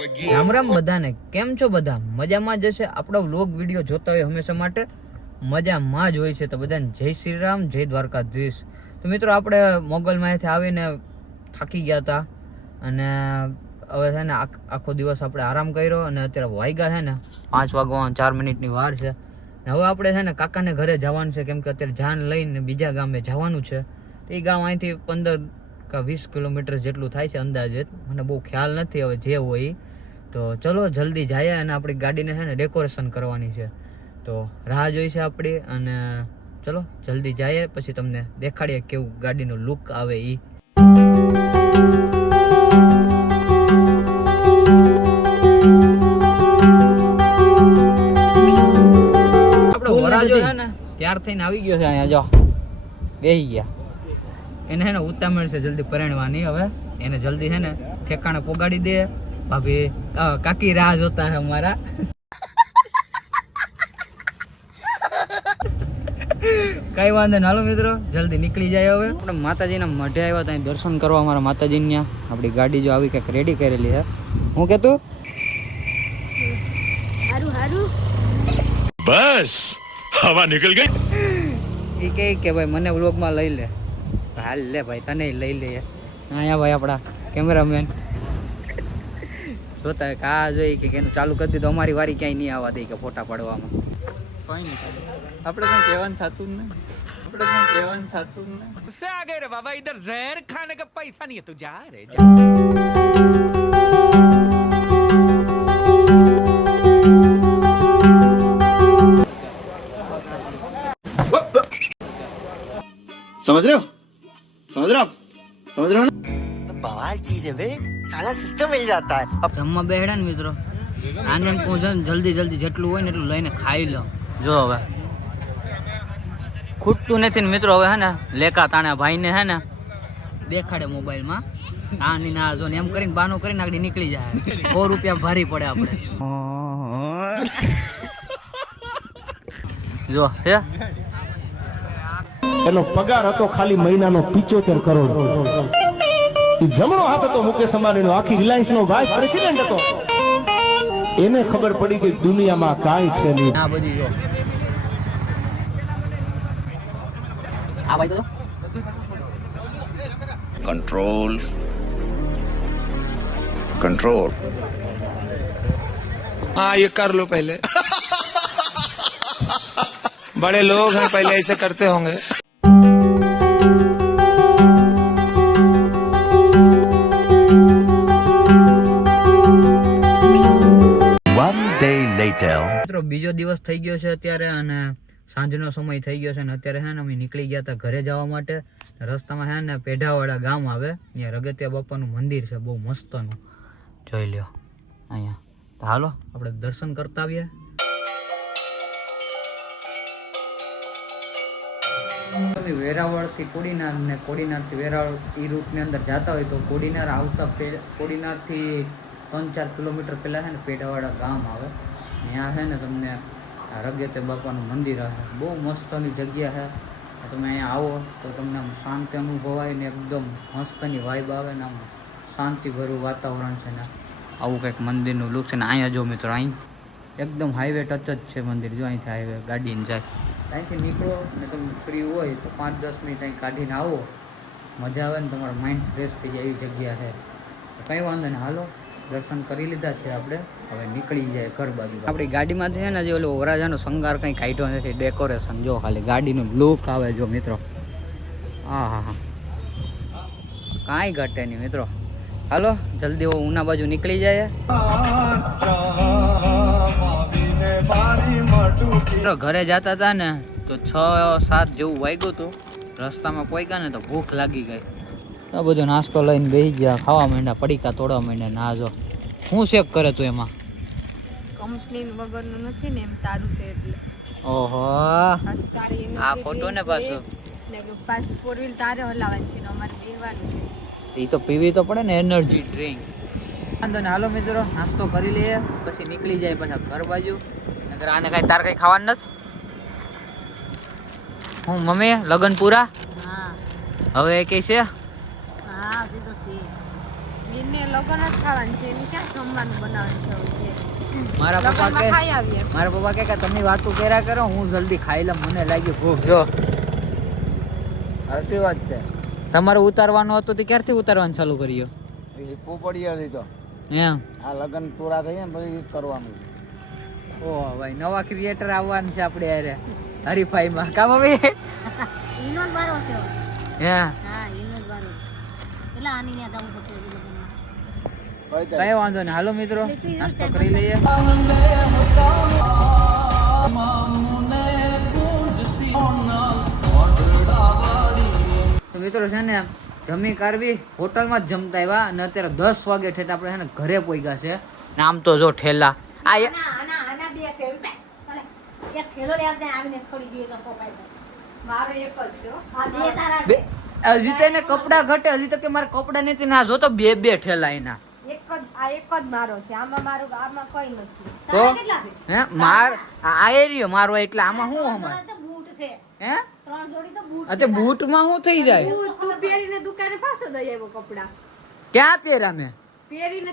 રામ રામ બધાને, કેમ છો બધા? મજામાં જ હશે. આપણો વ્લોગ વિડીયો જોતા હોય હંમેશા માટે મજામાં જ હોય છે. તો બધાને જય શ્રી રામ, જય દ્વારકાધીશ. તો મિત્રો આપણે મોગલમાંથી આવીને થાકી ગયા હતા અને હવે છે ને આખો દિવસ આપણે આરામ કર્યો અને અત્યારે વાગ્યા છે ને 5 વાગવા 4 મિનિટની વાર છે. હવે આપણે છે ને કાકાને ઘરે જવાનું છે, કેમ કે અત્યારે જાન લઈને બીજા ગામે જવાનું છે. એ ગામ અહીંથી 15 કે 20 કિલોમીટર જેટલું થાય છે અંદાજે, મને બહુ ખ્યાલ નથી હવે જે હોય. તો ચલો જલ્દી જઈએ અને આપણી ગાડીને છે ને ડેકોરેશન કરવાની છે, તો રાહ જોઈ છે આપણી. અને ચલો જલ્દી જઈએ, પછી તમને દેખાડીએ કેવું ગાડીનો લુક આવે એ. આપણો વરાજો છે ને ત્યાર થઈને આવી ગયો છે અહીંયા, જો બેહી ગયા. એને છે ને ઉતામળ છે જલ્દી પરણવાની. હવે એને જલ્દી છે ને ઠેકાણે પોગાડી દે. ભાભી કાકી રાહ જોતા હે અમારા. કઈ વાંધો ના, હાલો મિત્રો જલ્દી નીકળી જાય. હવે આપણે માતાજીના મઢે આવ્યા ત્યાં દર્શન કરવા અમારા માતાજીને. આપણી ગાડી જો આવી કંઈક રેડી કરેલી છે. હું કહેતું હારું હારું બસ હવા નીકળ ગઈ. એ કે ભાઈ મને વ્લોગમાં લઈ લે. હાલ લે ભાઈ, તને લઈ લે. અહીંયા ભાઈ આપણા કેમેરામેન જોતા આ જોઈ કે એનું ચાલુ કરી દીધું. અમારી વારી ક્યાંય નહીં આવવા દે કે ફોટા પાડવામાં. કઈ નહીં, આપણે કઈ કહેવાનું થતું જ નહીં. આપણે કઈ કહેવાનું થતું જ નહીં. उससे आ गए रे बाबा, इधर जहर खाने का पैसा नहीं है, तू जा रे जा। समझ रहे हो, समझ रहे हो आप, समझ रहे हो ना? बवाल चीज है बे, साला सिस्टम मिल जाता है। જમવા બેહડા ને મિત્રો, આને એમ કહું છું જલ્દી જલ્દી જેટલું હોય ને એટલું લઈને ખાઈ લો. જો હવે ખૂટતું નથી ને મિત્રો. હવે હે ને લેકા તાણે ભાઈને હે ને દેખાડે મોબાઈલમાં આની ના જો ને એમ કરીને બાનો કરીને આગળ નીકળી જાય. 100 રૂપિયા ભારી પડે આપણે. જો છે એનો પગાર હતો ખાલી મહિનાનો 75 કરોડ. એ જમણો હાથ હતો મુકેશ અંબાણીનો, આખી રિલાયન્સ નો વાઇસ પ્રેસિડેન્ટ હતો. એને ખબર પડી કે દુનિયામાં કાંઈ છે નહીં. આ બધી જો આ ભાઈ તો कंट्रोल कंट्रोल हाँ ये कर लो पहले बड़े लोग हैं, पहले ऐसे करते होंगे. One day later. મિત્રો બીજો દિવસ થઈ ગયો છે અત્યારે અને સાંજનો સમય થઈ ગયો છે ને અત્યારે હે ને અમે નીકળી ગયા હતા ઘરે જવા માટે. રસ્તામાં હે ને પેઢાવાળા ગામ આવે, ત્યાં રગતિયા બાપાનું મંદિર છે બહુ મસ્તનું, જોઈ લ્યો અહીંયા. તો હાલો આપણે દર્શન કરતા આવીએ. તમે વેરાવળથી કોડીનાર ને કોડીનારથી વેરાવળ એ રૂટની અંદર જતા હોય તો કોડીનાર આવતા કોડીનારથી 3-4 કિલોમીટર પહેલાં છે ને પેઢાવાળા ગામ આવે. ત્યાં છે ને તમને રગતે બાપાનું મંદિર આવે, બહુ મસ્તની જગ્યા છે. તમે અહીંયા આવો તો તમને આમ શાંતિ અનુભવાય ને એકદમ મસ્તની વાઇબ આવે ને આમ શાંતિભર્યું વાતાવરણ છે ને આવું કંઈક મંદિરનું લુક છે ને. અહીંયા જો મિત્રો અહીં એકદમ હાઈવે ટચ જ છે મંદિર. જો અહીંથી હાઈવે ગાડીને જાય, અહીંથી નીકળો ને તમે ફ્રી હોય તો 5-10 મિનિટ અહીં કાઢીને આવો, મજા આવે ને તમારો માઇન્ડ ફ્રેશ થઈ જાય એવી જગ્યા છે. કંઈ વાંધો નહીં, હાલો દર્શન કરી લીધા છે આપણે, હવે નીકળી જાય ઘર બાજુ. આપણી ગાડીમાં છે ને જે ઓલો વરાજાનો શણગાર કંઈ કાઢ્યો નથી, ડેકોરેશન જો ખાલી ગાડીનું લુક આવે જો મિત્રો. હા હા હા, કાંઈ ઘટે નહીં મિત્રો. હાલો જલ્દી ઉના બાજુ નીકળી જાય. ઘરે જતા હતા ને તો 6-7 જેવું વાગ્યું હતું. રસ્તામાં પહોંચ્યા ને તો ભૂખ લાગી ગઈ. આ બધો નાસ્તો લઈને બેસી ગયા, ખાવા માંડ્યા, પડીકા તોડવા માંડ્યા. ના જો હું શેક કરે તું એમાં કંપની વગરનું નથી ને, એમ તારું છે એટલે. ઓહો તારી આ ફોટો ને પાછું ને પાછું 4 વ્હીલ તારે હલાવવાની છે ને અમારે બેહવાનું છે. એ તો પીવી તો પડે ને, એનર્જી ડ્રિંક. વાંધો ને, હાલો મિત્રો નાસ્તો કરી લઈએ પછી નીકળી જાય પાછા ઘર બાજુ. નકર આને કાંઈ તાર કંઈ ખાવાનું નથી. હું મમ્મી લગન પૂરા હા હવે કઈ છે? હા હજી તો છે. એને લગન જ ખાવાનું છે, એને ક્યાં જમવાનું બનાવવાનું છે? મારા પપ્પા લગનમાં કે ખાઈ આવીએ. મારા પપ્પા કે તમે વાતું કર્યા કરો, હું જલ્દી ખાઈ લઉં, મને લાગી ભૂખ. જો હસી વાત છે. તમારે ઉતારવાનું હતું તો ક્યારથી ઉતારવાનું ચાલુ કર્યું? પોપડિયા લીધો એમ? આ લગન પૂરા થઈ જાય ને પછી કરવાનું. ઓહ ભાઈ, નવા ક્રિએટર આવવાનું છે આપણે યારે હરીફાઈમાં. કા મમ્મી? ઈનો જ વારો છે. હે હા, ઈનો જ વારો. એટલે આની ન્યા જવું પડશે એ લોકોને. કઈ વાંધો નહીં. હાલો મિત્રો, નાસ્તો કરી લઈએ. તો મિત્રો છે ને જમી કાઢવી, હોટલમાં જ જમતા આવ્યા અને અત્યારે 10 વાગે ઠેઠ આપણે છે ને ઘરે પહોંચ્યા છે. ને આમ તો જો ઠેલા આ આના બે છે ઉભા. ભલે એક ઠેલો લે આવજે, આવીને છોડી ગયો તો પોપાઈ જાય. મારો એક જ છે હો. આ બે તારા બે છે. હજી તો એને કપડા ઘટે, હજી તો કે મારે કપડા નથી. ના જો તો બે ઠેલા એના. એક જ મારો છે, આમાં કઈ નથી. તો તારા કેટલા છે? હે માર આ એરિયો મારો એટલે આમાં શું ત્રણ અમાર તો બૂટ છે. હે 3 જોડી તો બૂટ અતે બૂટમાં શું થઈ જાય? તું પહેરીને દુકાને પાછો દઈ આવ્યો કપડા ક્યાં પહેર્યા મેં? પહેરીને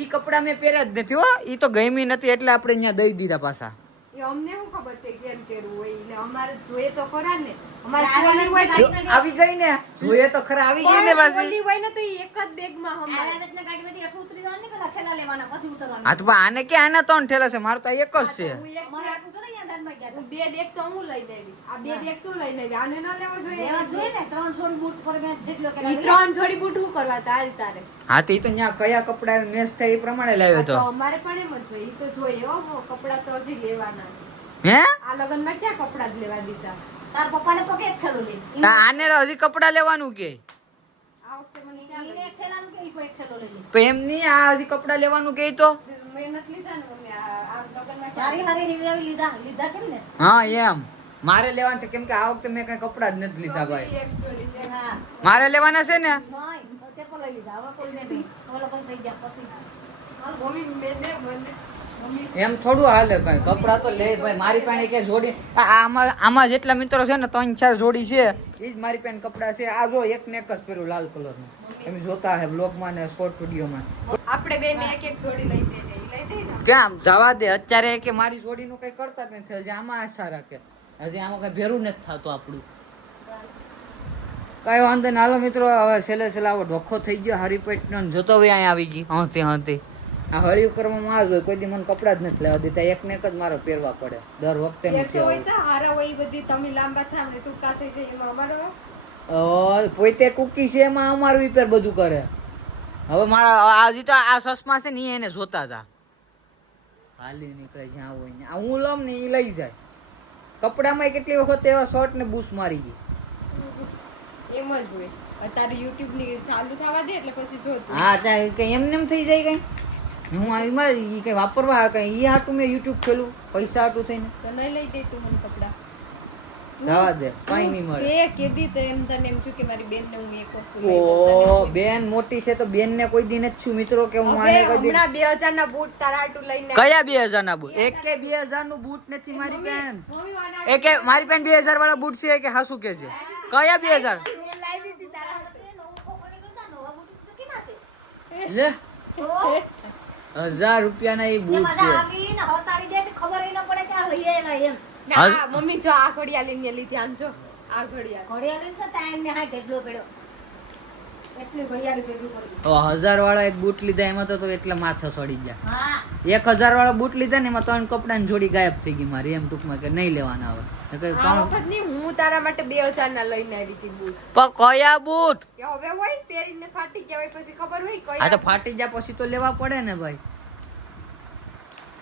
ઈ કપડા મેં પહેર્યા જ નથી હો. ઈ તો ગમી નથી એટલે આપણે અહીંયા દઈ દીધા પાછા. એ અમને શું ખબર તે કેમ કર્યું હોય, એટલે અમારે જોઈએ તો ખરા ને. અમારે આવી ચોલી હોય તો આવી ગઈ ને, જોઈએ તો ખરા આવી ગઈ ને પાછી. ચોલી હોય ને તો ઈ એક જ બેગમાં આ હમાય. વેતના ગાડીમાંથી એટલું ઉતરી જવાનું ને, પેલા ઠેલા લેવાના પછી ઉતરવાનું. હા તો પણ આને કે આના 3 ઠેલા છે, મારું તો આ એક જ છે. હું એક અમારે આટલું થોડા અહીંયા ધાનમાં ગયા હતા. બે બેગ તો હું લઈને આવી, આ બે બેગ તું લઈને આવી. આને ના લેવો જોઈએ? લેવા જોઈએ ને 3 જોડી બૂટ પર મેં જેટલો કે ઈ 3 જોડી બૂટ હું કરવા તા હાલ તારે? હા તો ઈ તો ન્યા કયા કપડા મેચ થાય એ પ્રમાણે લાવ્યો તો તો. અમારે પણ એમ જ હોય, ઈ તો જોઈએ હો. કપડા તો હજી લેવાના છે. હે આ લગનમાં ક્યાં કપડા જ લેવા દીધા? તાર પપ્પાને પગે એક ઠેલો લે. આને તો હજી કપડા લેવાનું કે આ વખતે મને ક્યાં ઈને એક ઠેલાનું કે ઈ પણ એક ઠેલો લઈ લે. તો એમ નહીં, આ હજી કપડા લેવાનું કે તો. મેં નથી લીધા ને મમ્મી. આ લગનમાં તારી હારી હિવરાવી લીધા કેમ ને? હા એમ મારે લેવાનું છે, કેમ કે આ વખતે મેં કઈ કપડા જ નથી લીધા ભાઈ. એક જોડી લે. હા. મારે લેવાના છે ને. નહીં, તે પણ લઈ લીધા. હવે કોઈને નહીં. હવે લોકો થઈ ગયા પછી. મમ્મી મને મમ્મી એમ થોડું હાલે કઈ, કપડા તો લે ભાઈ. મારી પાસે કે જોડી આમાં જેટલા મિત્રો છે ને 3-4 જોડી છે, એ જ મારી પાસે કપડા છે. આ જો એક ને એક જ પહેરું લાલ કલરનું, તમે જોતા હે બ્લોગમાં ને શોર્ટ વિડીયોમાં. આપણે બેને એક એક જોડી લઈ દે ને. ઈ લઈ દે ને. ક્યાં જવા દે અત્યારે કે મારી જોડીનું કઈ કરતા જ નથી. હજી આમાં આશા રાખે, હજી આમાં કઈ ભેરું નથી થતું આપણું. કઈ વાંધો નહીં. હાલો મિત્રો, હવે છેલ્લે આવો ઢોખો થઈ ગયો હરીપેટ નો. જોતો હવે અહીંયા આવી ગઈ હંતી. આ હળિયું કરવામાં આવે કોઈ દી મને કપડા જ નથી લેવા દેતા. એક ને એક જ મારો પહેરવા પડે દર વખતે. પહેરતો હોય તો હારા હોય. ઈ બધી તમે લાંબા થાવ ને ટૂંકા થઈ જાય એમાં અમારો પોતે કુકી છે એમાં અમારું ઈ પેર બધું કરે. હવે મારા હજી તો આ સસમા છે ને ઈ એને જોતા હતા, હાલી નીકળે જ્યાં હોય ને. આ હું લઉં ને ઈ લઈ જાય. કપડામાં કેટલી વખત એવા શોર્ટ ને બૂસ મારી ગઈ. એમ જ હોય. અત્યારે યુટ્યુબ ની ચાલુ થવા દે એટલે પછી જોતું. હા ત્યાં કઈ એમને એમ થઈ જાય કઈ. હું આમાં ઈ કઈ વાપરવા કઈ ઈ હાટું મેં યુટ્યુબ ખોલું પૈસા હાટું થઈને. તો નહીં લઈ દે તું મને કપડા. જવા દે, કઈ નહીં મળે. તે કીધી તો એમ તને એમ છું કે મારી બેન ને હું એક વસ્તુ લઈ દઉં. તને ઓ કોઈ- બેન મોટી છે તો બેન ને કોઈ દી નથી છું મિત્રો કે હું હવે આને કોઈ દી. હમણાં 2000 ના બૂટ તારા હાટું લઈને કયા 2000 ના બૂટ? એક કે 2000 નું બૂટ નથી મારી પેન. મમ્મી વાના એ કે મારી પેન 2000 વાળા બૂટ છે કે હાસુ કે છે? કયા 2000? લાવી દીધી તારા હાટું. નવો ખોખો નીકળતા, નવા બૂટ તો કેના છે? લે તો 1000 રૂપિયાના એ જે બૂટ મજા છે. આવી ને હતાડી દે તો ખબર ય ન પડે કે આ લઈ આયેલા એમ. ના, આ મમ્મી જો આ ઘડિયાળ લઈને લીધી. આમ જો આ ઘડિયાળ. ઘડિયાળ તો ટાઈમ ને હાય ઢેકલો પડ્યો. એટલી ઘડિયાળ ભેગી કરી. 1000 વાળા એક બૂટ લીધા એમાં તો એટલા માથા ચડી ગયા. હા. 1000 વાળા બૂટ લીધા ને એમાં 3 કપડાની જોડી ગાયબ થઈ ગઈ મારી. એમ ટૂંકમાં કે નહીં લેવાના હવે. નકર આ ત્રણ- વખત ની હું તારા માટે 2000 ના લઈને આવી હતી બૂટ. પણ કયા બૂટ? કે હવે હોય પહેરીને ફાટી ગયા હોય પછી ખબર હોય કયા. આ તો ફાટી જાય પછી તો લેવા પડે ને ભાઈ.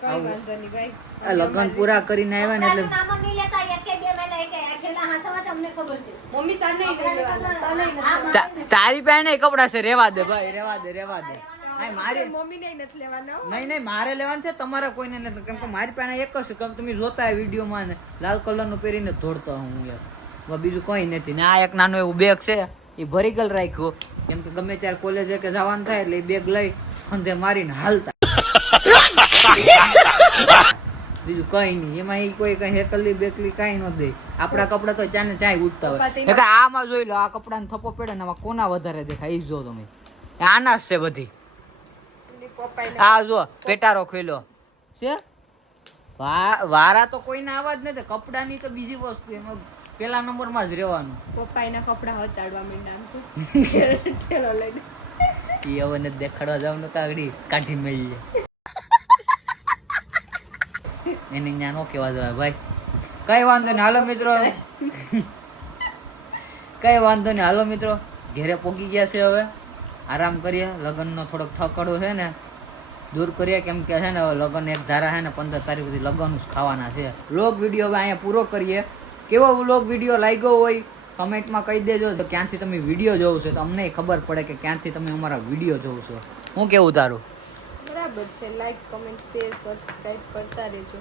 કઈ વાંધો નહીં ભાઈ. આ લગ્ન પૂરા કરીને આવ્યા ને એટલે નામ નહીં લેતા એકે બે મહિના એકે આઠેલા હાસવા તો અમને ખબર છે. મમ્મી તાર નહીં લઈ લેવાના. તાર નહીં નથી લેવાના. તારી પાસે કપડા છે. રેવા દે ભાઈ, રેવા દે. હા મારી મમ્મી નહીં નથી લેવાના હો. નહીં મારે લેવાનું છે, તમારે કોઈને નથી. કેમ કે મારી પાસે એક જ છે. કેમ તમે જોતા હોય વિડીયોમાં ને લાલ કલરનું પહેરીને દોડતો હું યાર. હવે બીજું કંઈ નથી ને. આ એક નાનું એવું બેગ છે એ ભરી ગયેલ રાખ્યું. કેમ કે ગમે ત્યારે કોલેજે કે જવાનું થાય એટલે એ બેગ લઈ ખંધે મારીને હાલતા. બીજું કઈ નહીં એમાં. એ કોઈ કઈ હેકલી બેકલી કઈ ન દે. આપડા કપડા તો ચાને ચાય ઉઠતા હોય. આમાં જોઈ લો, આ કપડાનો થપ્પો પડે ને આમાં કોના વધારે દેખાય એ જો તમે. આના જ છે બધી. આ જો પેટારો ખોલ્યો છે. વારા તો કોઈને આવા જ નથી. કપડાની તો બીજી વસ્તુ, એમાં પેલા નંબરમાં જ રહેવાનું. પપ્પા એના કપડા હતાડવા માંડ્યા છે ઠેલો લઈને. ઈ હવે ને દેખાડવા જવાનું કાગડી કાઢી મેલી એને ત્યાં નો કેવા જવાય ભાઈ. કઈ વાંધો નહીં, હાલો મિત્રો. કઈ વાંધો નહીં, હાલો મિત્રો. ઘેરે પોગી ગયા છે, હવે આરામ કરીએ. લગ્નનો થોડોક થકડો છે ને દૂર કરીએ, કેમ કે છે ને હવે લગ્ન એક ધારા છે ને 15 તારીખ સુધી લગ્ન જ ખાવાના છે. વ્લોગ વિડીયો હવે અહીંયા પૂરો કરીએ. કેવો વ્લોગ વિડીયો લાગ્યો હોય કમેન્ટમાં કહી દેજો. તો ક્યાંથી તમે વિડીયો જોવો છો તો અમને ખબર પડે કે ક્યાંથી તમે અમારા વિડીયો જોવો છો. હું કેવું તારું? બરાબર છે. લાઈક કમેન્ટ શેર સબસ્ક્રાઇબ કરતા રહેજો.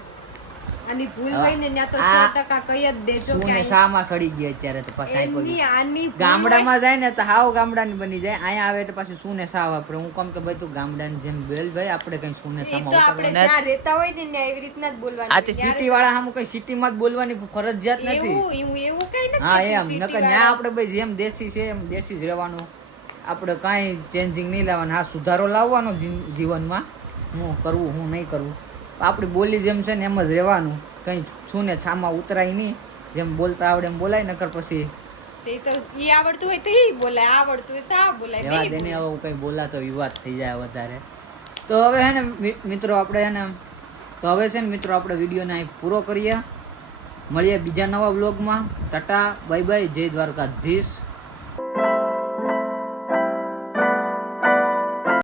આની ભૂલ હોય ને ત્યાં તો 100% કહી જ દેજો કે સુને શામાં સડી ગયા અત્યારે તો પાછા આની ગામડામાં જાય ને તો હાવ ગામડાની બની જાય. અહીંયા આવે એટલે પાછી સુને સા વાપરે. હું કહું કે ભાઈ તું ગામડાની જેમ બોલ ભાઈ, આપણે કઈ સુને સામાં આપણે જ્યાં રહેતા હોય ને ત્યાં એવી રીતના જ બોલવાનું. આ સિટી વાળા સામું કઈ સિટીમાં જ બોલવાની ફરજિયાત નથી. એવું કઈ નથી. હા એમ નકર ત્યાં આપણે ભાઈ જેમ દેશી છે એમ દેશી જ રહેવાનું. આપણે કાંઈ ચેન્જિંગ નહીં લાવવાનું. હા સુધારો લાવવાનો જીવનમાં, હું કરવું હું નહીં કરવું. આપણી બોલી જેમ છે ને એમ જ રહેવાનું. કંઈ છું ને છામાં ઉતરાય નહીં. જેમ બોલતા આવડે એમ બોલાય, નકર પછી તે તો ઈ આવડતું હોય તો ઈ બોલાય, આવડતું હોય તો આ બોલાય. એવા દેને હવે કંઈ બોલાતો વિવાદ થઈ જાય વધારે. તો હવે હે ને મિત્રો આપણે હે ને હવે છે ને મિત્રો આપણે વિડીયોને અહીં પૂરો કરીએ. મળીએ બીજા નવા વ્લોગમાં. ટાટા બાય બાય, જય દ્વારકાધીશ.